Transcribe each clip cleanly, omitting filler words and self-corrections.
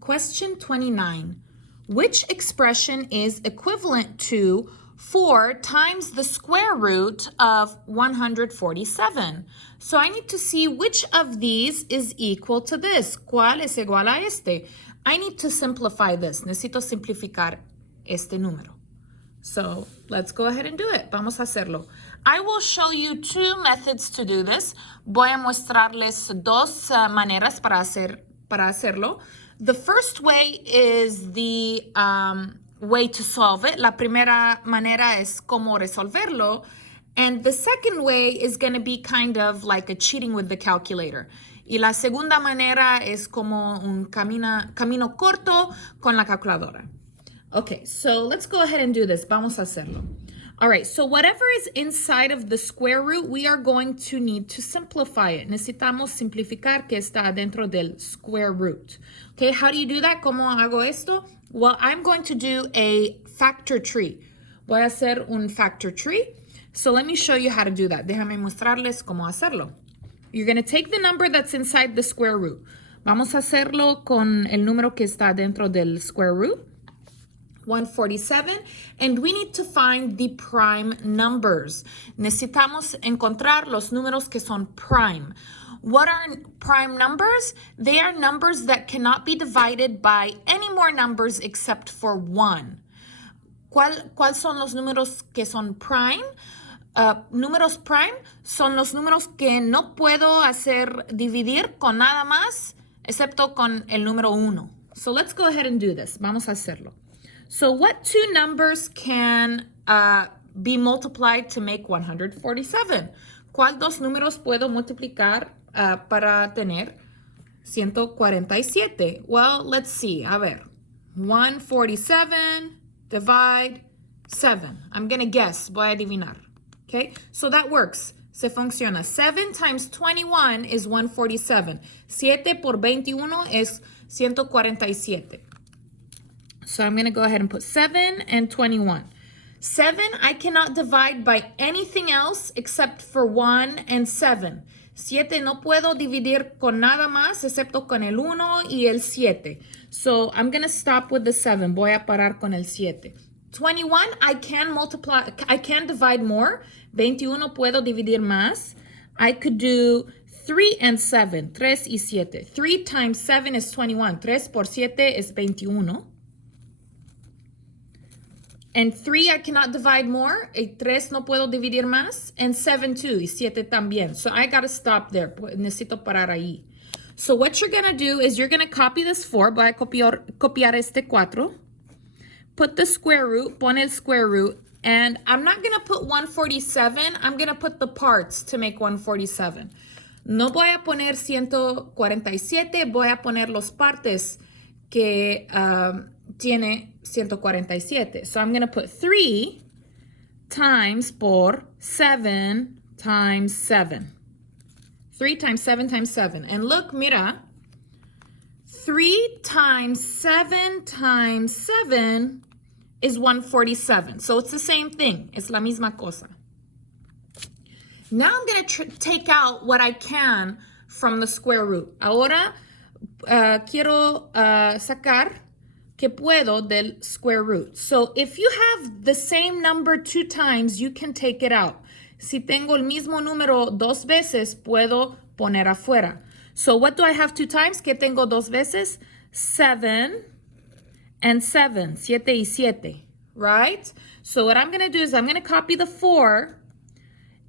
Question 29. Which expression is equivalent to 4 times the square root of 147? So I need to see which of these is equal to this. ¿Cuál es igual a este? I need to simplify this. Necesito simplificar este número. So let's go ahead and do it. Vamos a hacerlo. I will show you two methods to do this. Voy a mostrarles dos maneras para hacerlo. The first way is the way to solve it. La primera manera es cómo resolverlo. And the second way is going to be kind of like a cheating with the calculator. Y la segunda manera es como un camino corto con la calculadora. Okay, so let's go ahead and do this. Vamos a hacerlo. All right, so whatever is inside of the square root, we are going to need to simplify it. Necesitamos simplificar que está dentro del square root. Okay, how do you do that? ¿Cómo hago esto? Well, I'm going to do a factor tree. Voy a hacer un factor tree. So let me show you how to do that. Déjame mostrarles cómo hacerlo. You're going to take the number that's inside the square root. Vamos a hacerlo con el número que está dentro del square root. 147, and we need to find the prime numbers. Necesitamos encontrar los números que son prime. What are prime numbers? They are numbers that cannot be divided by any more numbers except for 1. ¿Cuál son los números que son prime? Números prime son los números que no puedo hacer dividir con nada más excepto con el número 1. So let's go ahead and do this. Vamos a hacerlo. So what two numbers can be multiplied to make 147? ¿Cuál dos números puedo multiplicar para tener 147? Well, let's see. A ver. 147 divide 7. I'm going to guess. Voy a adivinar. Okay? So that works. Se funciona. 7 times 21 is 147. 7 por 21 es 147. So I'm going to go ahead and put 7 and 21. 7, I cannot divide by anything else except for 1 and 7. 7 no puedo dividir con nada más excepto con el 1 y el 7. So I'm going to stop with the 7. Voy a parar con el 7. 21, I can divide more. 21 puedo dividir más. I could do 3 and 7. 3 y 7. 3 times 7 is 21. 3 por 7 es 21. And 3, I cannot divide more. 3 no puedo dividir más. And 7 too. Y 7 también. So I got to stop there. Necesito parar ahí. So what you're going to do is you're going to copy this 4. Voy a copiar este 4. Put the square root. Pon el square root. And I'm not going to put 147. I'm going to put the parts to make 147. No voy a poner 147. Voy a poner los partes que tiene 147. So I'm going to put 3 times por 7 times 7. 3 times 7 times 7. And look, mira, 3 times 7 times 7 is 147. So it's the same thing. Es la misma cosa. Now I'm going to take out what I can from the square root. Ahora quiero sacar que puedo del square root. So if you have the same number 2 times, you can take it out. Si tengo el mismo número 2 veces, puedo poner afuera. So what do I have 2 times? ¿Qué tengo 2 veces? 7 and 7. 7 y 7, right? So what I'm going to do is I'm going to copy the 4,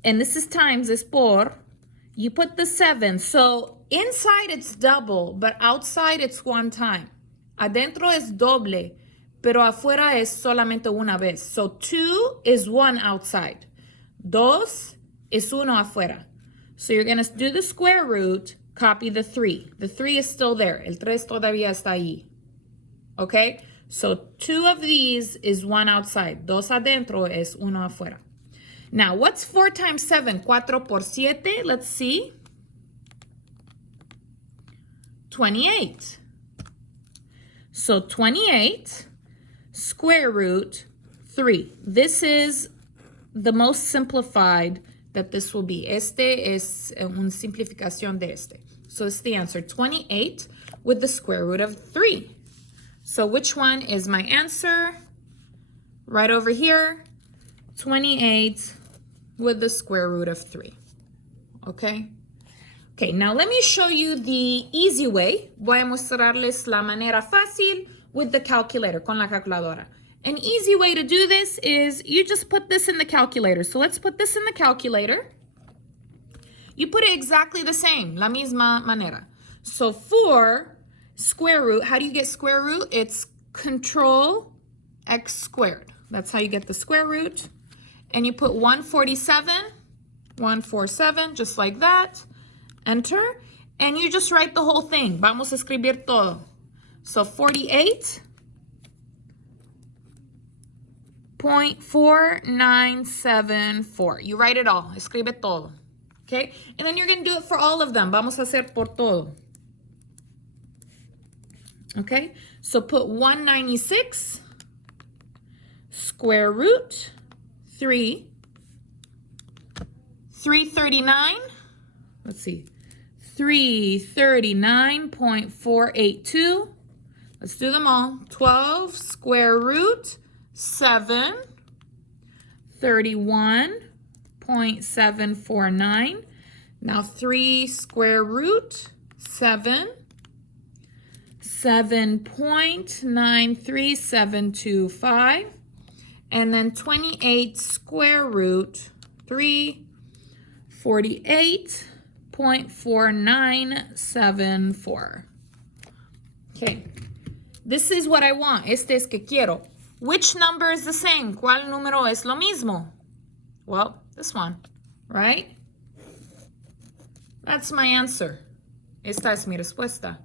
and this is times, es por. You put the 7. So inside it's double, but outside it's 1 time. Adentro es doble, pero afuera es solamente una vez. So 2 is 1 outside. 2 es 1 afuera. So you're going to do the square root, copy the 3. The 3 is still there. El 3 todavía está ahí. Okay? So 2 of these is 1 outside. 2 adentro es 1 afuera. Now, what's 4 times 7? 4 por 7. Let's see. 28. So 28 square root 3. This is the most simplified that this will be. Este es una simplificación de este. So it's the answer, 28 with the square root of 3. So which one is my answer? Right over here, 28 with the square root of 3. Okay? Okay, now let me show you the easy way. Voy a mostrarles la manera fácil with the calculator, con la calculadora. An easy way to do this is you just put this in the calculator. So let's put this in the calculator. You put it exactly the same, la misma manera. So 4 square root, how do you get square root? It's control x squared. That's how you get the square root. And you put 147, just like that. Enter. And you just write the whole thing. Vamos a escribir todo. So 48.4974. You write it all. Escribe todo. Okay? And then you're going to do it for all of them. Vamos a hacer por todo. Okay? So put 196 square root 3. 339. Let's see. 339.482. Let's do them all. 12 square root 7. 31.749. Now 3 square root 7. 7.93725. And then 28 square root 3. 48.4974. Okay, this is what I want. Este es que quiero. Which number is the same? ¿Cuál número es lo mismo? Well, this one, right? That's my answer. Esta es mi respuesta.